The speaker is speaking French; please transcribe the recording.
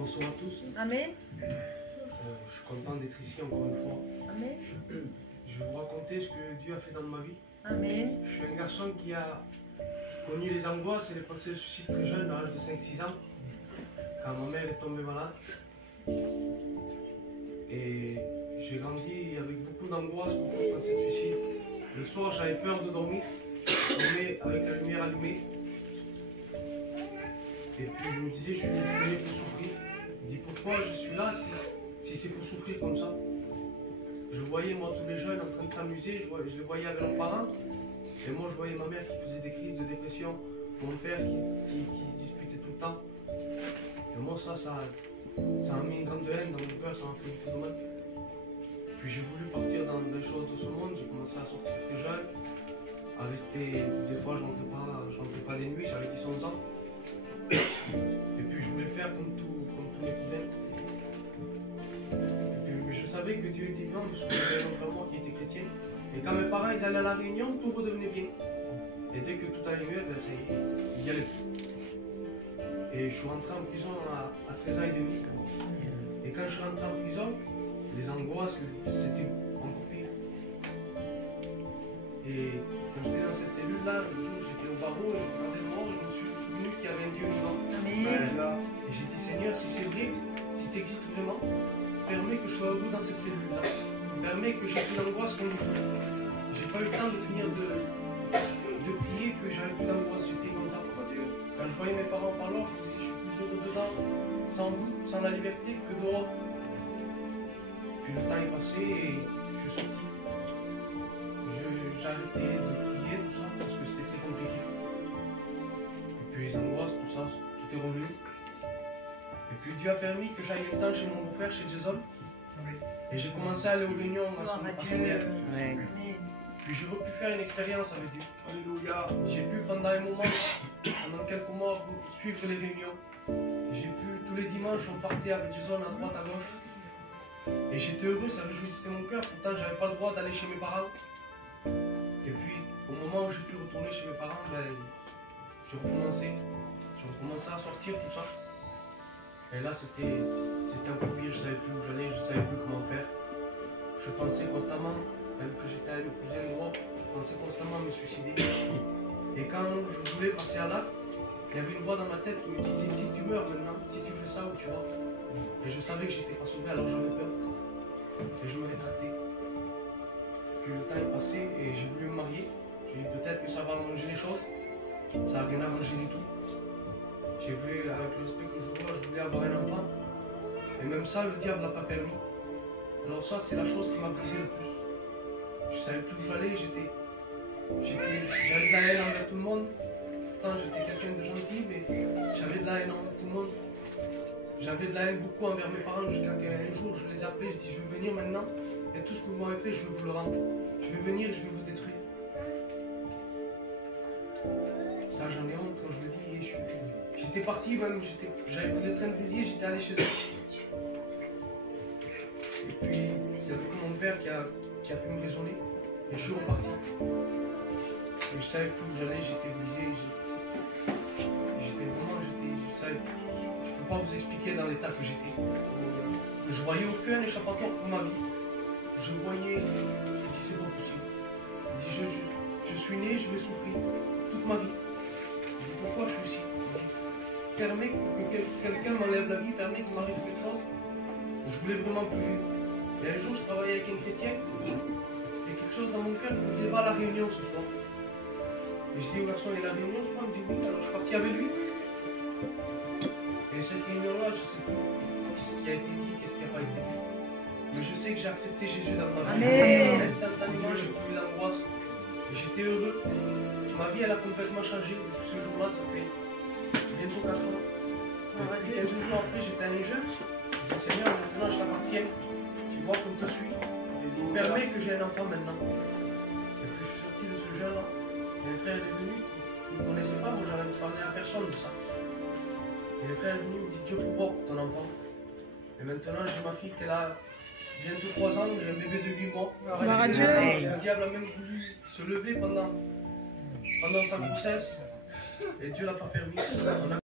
bonsoir à tous. Amen. Je suis content d'être ici encore une fois. Amen. Je vais vous raconter ce que Dieu a fait dans ma vie. Amen. Je suis un garçon qui a connu les angoisses et les pensées de suicide très jeune, à l'âge de 5-6 ans, quand ma mère est tombée malade. Et j'ai grandi avec beaucoup d'angoisse, beaucoup de pensées de suicide. Le soir, j'avais peur de dormir, je dormais avec la lumière allumée. Et puis je me disais, je suis venu pour souffrir. Je me dis, pourquoi je suis là si c'est pour souffrir comme ça? Je voyais moi tous les jeunes en train de s'amuser, je les voyais avec leurs parents. Et moi je voyais ma mère qui faisait des crises de dépression, mon père qui se disputait tout le temps. Et moi ça a mis une grande haine dans mon cœur, ça m'a fait beaucoup de mal. Puis j'ai voulu partir dans les choses de ce monde, j'ai commencé à sortir très jeune, à rester, des fois je rentrais pas les nuits, j'avais 10-11 ans. Et puis je voulais faire comme tous mes cousins. Mais je savais que Dieu était grand parce que j'avais un oncle à moi qui était chrétien. Et quand mes parents ils allaient à la réunion, tout redevenait bien. Et dès que tout allait mieux, ben, ça y est, ils n'y allaient plus. Et je suis rentré en prison à 13 ans et demi. Et quand je suis rentré en prison, les angoisses, c'était encore pire. Et quand j'étais dans cette cellule-là, le jour où j'étais au barreau, je regardais le mort, je me suis souvenu qu'il y avait un Dieu vivant. Et j'ai dit, Seigneur, si c'est vrai, si tu existes vraiment, permets que je sois heureux dans cette cellule-là. Permets que j'ai plus d'angoisse comme lui. J'ai pas eu le temps de finir de prier, que j'avais plus d'angoisse, j'étais content. Quand je voyais mes parents par là, je me disais, je suis plus heureux dedans, sans vous, sans la liberté, que dehors. Puis le temps est passé et je suis sorti. J'ai arrêté de prier, tout ça, parce que c'était très compliqué. Et puis les angoisses, tout ça, tout est revenu. Et puis Dieu a permis que j'aille un temps chez mon beau-frère, chez Jason. Et j'ai commencé à aller aux réunions à son mère. Puis j'ai pu faire une expérience avec Dieu. Alléluia. J'ai pu pendant un moment, pendant quelques mois, suivre les réunions. J'ai pu, tous les dimanches, on partait avec Jason à droite, à gauche. Et j'étais heureux, ça réjouissait mon cœur. Pourtant, j'avais pas le droit d'aller chez mes parents. Et puis, au moment où j'ai pu retourner chez mes parents, ben, j'ai recommencé à sortir tout ça. Et là, c'était encore pire, je savais plus où j'allais, je savais plus comment faire. Je pensais constamment, même que j'étais allé au cousin d'Europe, je pensais constamment à me suicider. Et quand je voulais passer à l'acte, il y avait une voix dans ma tête qui me disait, si tu meurs maintenant, si tu fais ça, où tu vas? Et je savais que j'étais pas sauvé, alors j'avais peur. Et je me rétractais. Puis le temps est passé et j'ai voulu me marier. J'ai dit peut-être que ça va arranger les choses. Ça n'a rien arrangé du tout. J'ai voulu, avec l'esprit que je voulais avoir un enfant. Et même ça, le diable n'a pas permis. Alors ça, c'est la chose qui m'a brisé le plus. Je ne savais plus où j'allais, j'avais de la haine envers tout le monde. Pourtant, j'étais quelqu'un de gentil, mais j'avais de la haine envers tout le monde. J'avais de la haine beaucoup envers mes parents jusqu'à qu'un jour, je les appelais, je dis, je veux venir maintenant. Et tout ce que vous m'avez fait, je veux vous le rendre. Je vais venir et je vais vous détruire. Ça, j'en ai honte quand je le dis. J'étais parti, même, j'avais pris le train de plaisir, j'étais allé chez eux. Et puis, il y avait que mon père qui a pu me raisonner. Et je suis reparti. Et je savais plus où j'allais, j'étais brisé. Je savais, je peux pas vous expliquer dans l'état que j'étais. Je voyais aucun échappatoire pour ma vie. Je voyais, je dis c'est pas possible. Je dis je suis né, je vais souffrir toute ma vie. Je dis pourquoi je suis ici? Permet que quelqu'un m'enlève la vie, permet qu'il m'arrive quelque chose. Je voulais vraiment plus vivre. Et un jour, je travaillais avec un chrétien, et quelque chose dans mon cœur me disait, va à la réunion ce soir. Et je dis au garçon, il y a la réunion ce soir? Il me dit oui, alors je suis parti avec lui. Et cette réunion-là, je ne sais plus ce qui a été dit, qu'est-ce qui n'a pas été dit. Mais je sais que j'ai accepté Jésus dans ma vie. Amen. Instantanément, j'ai plus eu l'angoisse. Et j'étais heureux. Ma vie, elle a complètement changé. Depuis ce jour-là, ça fait bientôt 4 ans. Depuis 15 jours après, j'étais un jeune. Je dis, Seigneur, maintenant je t'appartiens. Tu vois qu'on te suit. Tu permets que j'ai un enfant maintenant. Et puis je suis sorti de ce jeune-là. Et un frère est venu qui ne me connaissait pas. Moi, j'avais parlé à personne de ça. Et le frère est venu, il me dit, Dieu pourvoit pour ton enfant. Et maintenant, j'ai ma fille qui a bientôt 3 ans, j'ai un bébé de 8 mois. Le diable a même voulu se lever pendant sa grossesse. Et Dieu l'a pas permis.